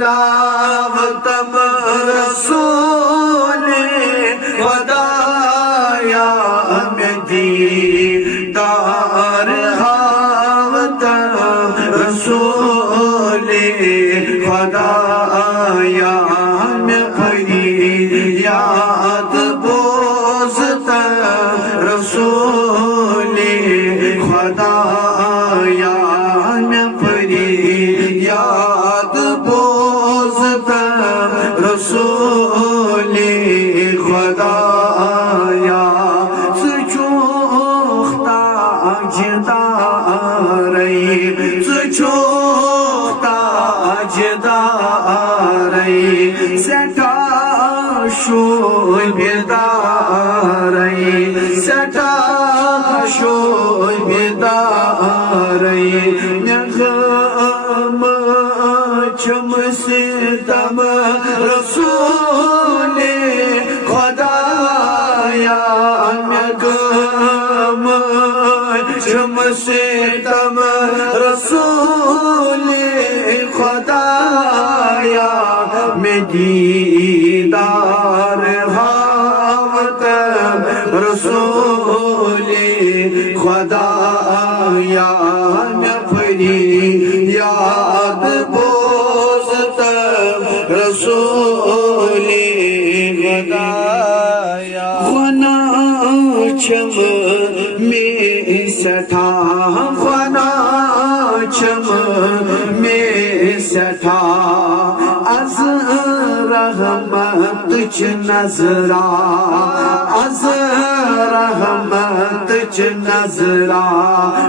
लावतम रसूले खुदाया में दीदार हावतम रसूले खुदाया में फरियाद बोझतम रसूले खुदाया में फरियाद रसूले खुदाया सुचोखता जदारई सुचोखता जदारई सटा शोभिदारई सटा शोभिदारई चमसे तम रसूले खुदाया मगम चमसे तम रसूले खुदाया में दीदार हावतम रसूले खुदाया में फरियाद रसूले खुदाया ख़ुना चम में सठा ख़ुना चम में सठा अज़ रहमत च नज़रा अज़ रहमत च नज़रा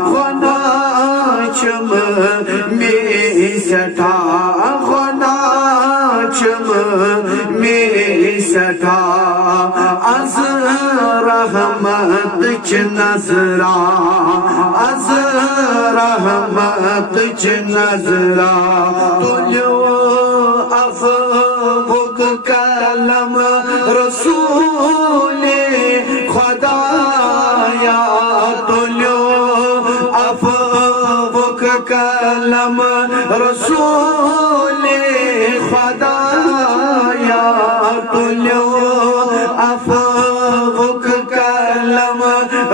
ख़ुना चम में सठा चम में सठा अज़ रहमत च नज़रा अज़ रहमत च नज़रा तुलियो अफ़वुक कलम रसूले खुदाया तुलियो अफ़वुक कलम रसूले खुदाया तुलियो अफ़वुक कलम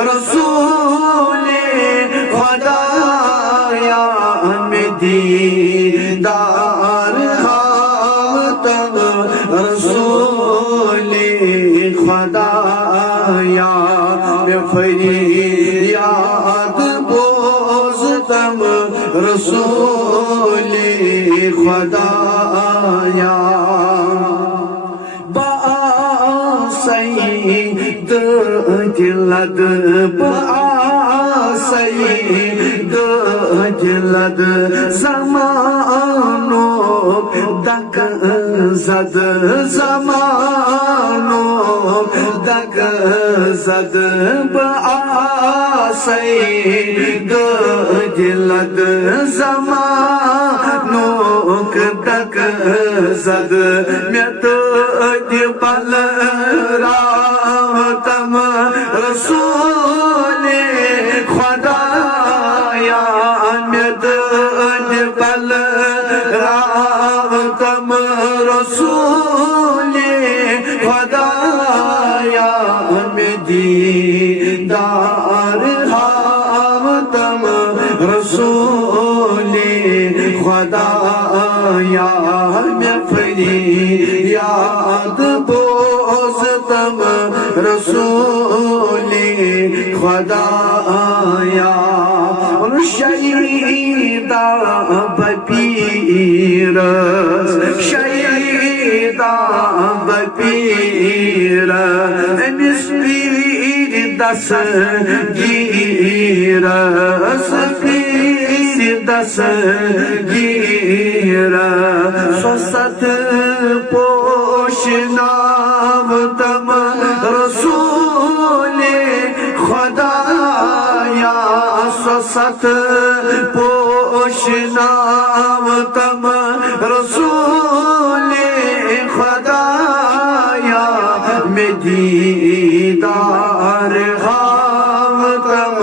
रसूले खुदाया में दीदार हावतम रसूले खुदाया में फरियाद बोझतम रसूले खुदाया बासईद दिलद बासईद दिलद ज़मानो दक ज़द ज़मानो दक ज़द बासईद दिलद ज़मानो दक ज़द में बल रावतम रसूले खुदाया में बल रावतम रसूले खुदाया में दीदार हावतम रसूले खुदाया में फरियाद बोझतम रसूले खुदाया शहीदा बपीर शहीदा बपीर मिस्पीर दस गिर स्पीर दस गिर स्वसत पोष नावतम रसूले खुदाया स्वसत पोष नावतम रसूले खुदाया में दीदार हावतम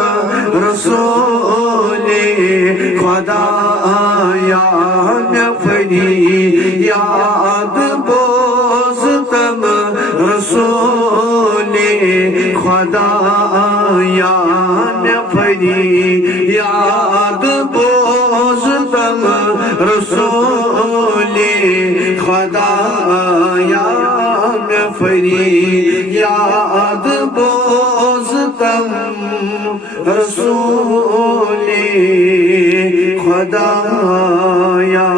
रसूले खुदाया में फरियाद बोझतम रसूले खुदा या फरियाद बोझतम रसूले खुदा या फरियाद बोझतम रसूले खुदा या